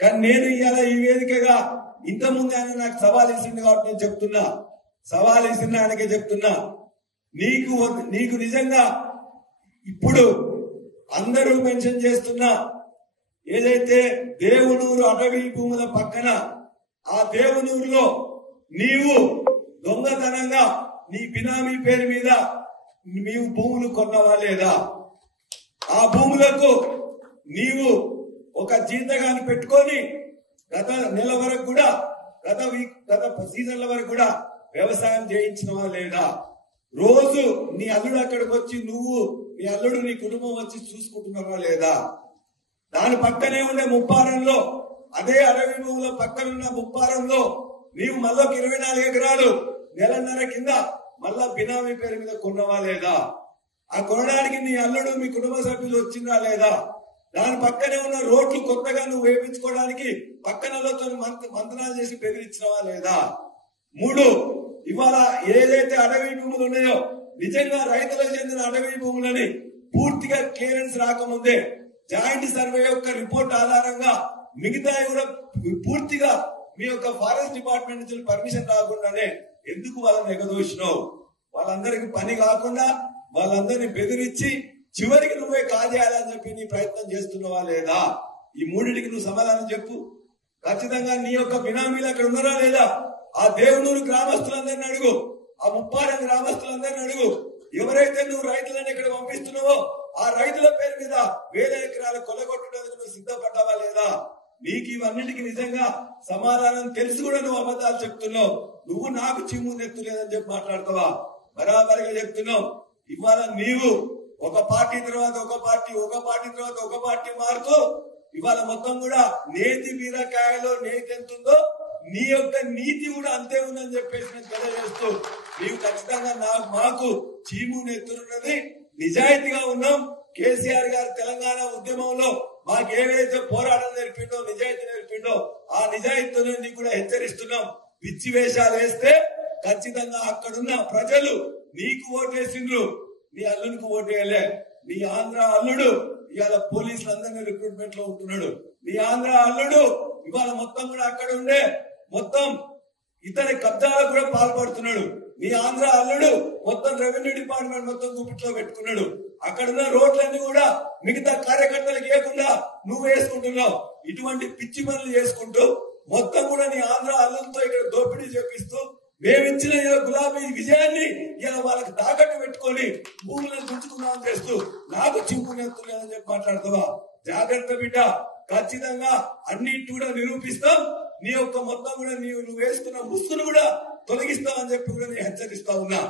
కానీ నేను ఇవాళ ఈ వేదికగా ఇంతకుముందు ఆయన నాకు సవాల్ ఇచ్చింది కాబట్టి నేను చెప్తున్నా, సవాల్ ఇచ్చిన ఆయనకే చెప్తున్నా, నీకు నిజంగా ఇప్పుడు అందరూ మెన్షన్ చేస్తున్నా ఏదైతే దేవునూరు అటవీ భూముల పక్కన ఆ దేవునూరులో నీవు దొంగతనంగా నీ బినామీ పేరు మీద నీవు భూములు కొన్నవా లేదా? ఆ భూములకు నీవు ఒక జీతగాన్ని పెట్టుకొని గత నెల వరకు కూడా గత సీజన్ల వరకు కూడా వ్యవసాయం చేయించినవా లేదా? రోజు నీ అల్లుడు అక్కడికి వచ్చి నువ్వు నీ అల్లుడు నీ కుటుంబం వచ్చి చూసుకుంటున్నావా లేదా? దాని పక్కనే ఉండే ముప్పారంలో, అదే అడవి భూముల పక్కనున్న ముప్పారంలో నీవు మళ్ళీ 24 ఎకరాలు నెలన్నర కింద మళ్ళా బినామీ పేరు మీద కొన్నవా లేదా? ఆ కొనడానికి నీ అల్లుడు మీ కుటుంబ సభ్యులు వచ్చిందా లేదా? దాని పక్కనే ఉన్న రోడ్లు కొత్తగా నువ్వు వేయించుకోవడానికి పక్కనలతో మంతనాలు చేసి బెదిరించినవా లేదా? 3, ఇవాళ ఏదైతే అడవి భూములు ఉన్నాయో నిజంగా రైతులకు చెందిన అడవి భూములని పూర్తిగా క్లియరెన్స్ రాకముందే జాయింట్ సర్వే యొక్క రిపోర్ట్ ఆధారంగా మిగతా కూడా పూర్తిగా మీ యొక్క ఫారెస్ట్ డిపార్ట్మెంట్ నుంచి పర్మిషన్ రాకుండానే ఎందుకు వాళ్ళని ఎగదోసినావు? వాళ్ళందరికీ పని కాకుండా వాళ్ళందరినీ బెదిరించి చివరికి నువ్వే కాజేయాలని చెప్పి నీ ప్రయత్నం చేస్తున్నావా లేదా? ఈ 3టికి నువ్వు సమాధానం చెప్పు. ఖచ్చితంగా నీ యొక్క బినామీలు అక్కడ ఉన్నారా లేదా? ఆ దేవునూరు గ్రామస్తులందరినీ అడుగు, ఆ ముప్పారం గ్రామస్తులందరినీ అడుగు. ఎవరైతే నువ్వు రైతులను ఇక్కడ పంపిస్తున్నావో ఆ రైతుల పేరు మీద 1000 ఎకరాలు కొల్లగొట్టడానికి నువ్వు సిద్ధపడ్డావా లేదా? నీకు ఇవన్నిటికి నిజంగా సమాధానం తెలిసి కూడా నువ్వు అబద్ధాలు చెప్తున్నావు. నువ్వు నాకు చిమ్ము నెత్తు లేదని చెప్పి మాట్లాడతావా? బరాబరిగా చెప్తున్నావు. ఇవాళ నీవు ఒక పార్టీ తర్వాత ఒక పార్టీ తర్వాత ఒక పార్టీ మారుతూ ఇవాళ మొత్తం కూడా నేతి బీరకాయలో నేతి ఎంతుందో నీ యొక్క నీతి కూడా అంతే ఉందని చెప్పేసి నేను తెలియజేస్తూ, నీవు ఖచ్చితంగా మాకు చీము నెత్తున్నది. నిజాయితీగా ఉన్నాం. కేసీఆర్ గారు తెలంగాణ ఉద్యమంలో మాకు ఏవైతే పోరాటం నేర్పిండో, నిజాయితీ నేర్పిండో ఆ నిజాయితీతో నీకు కూడా హెచ్చరిస్తున్నాం. పిచ్చి వేషాలు వేస్తే ఖచ్చితంగా అక్కడున్న ప్రజలు నీకు ఓటేసిండ్రు, నీ అల్లునికి ఓటేయలే. నీ ఆంధ్ర అల్లుడు ఇవాళ పోలీసులందరినీ రిక్రూట్మెంట్ లో ఉంటున్నాడు. నీ ఆంధ్ర అల్లుడు ఇవాళ మొత్తం కూడా అక్కడ ఉండే మొత్తం ఇతర కబ్జాలకు కూడా పాల్పడుతున్నాడు. నీ ఆంధ్ర అల్లుడు మొత్తం రెవెన్యూ డిపార్ట్మెంట్ మొత్తం గుప్పిట్లో పెట్టుకున్నాడు. అక్కడున్న రోడ్లన్నీ కూడా మిగతా కార్యకర్తలకు ఇవ్వకుండా నువ్వు వేసుకుంటున్నావు. ఇటువంటి పిచ్చి పనులు చేసుకుంటూ మొత్తం కూడా నీ ఆంధ్ర అల్లులతో ఇక్కడ దోపిడీ చేపిస్తూ మేమిచ్చిన గులాబీ విజయాన్ని ఇలా వాళ్ళకి తాకట్టు పెట్టుకొని భూములను గుంజుకున్నామని చేస్తూ నాకు చింపునేస్తులేదని చెప్పి మాట్లాడతావా? జాగ్రత్త బిడ్డ. ఖచ్చితంగా అన్నిటి కూడా నిరూపిస్తాం. నీ యొక్క మొత్తం కూడా నువ్వు వేసుకున్న ముసుగును కూడా తొలగిస్తామని చెప్పి కూడా నేను హెచ్చరిస్తా ఉన్నా.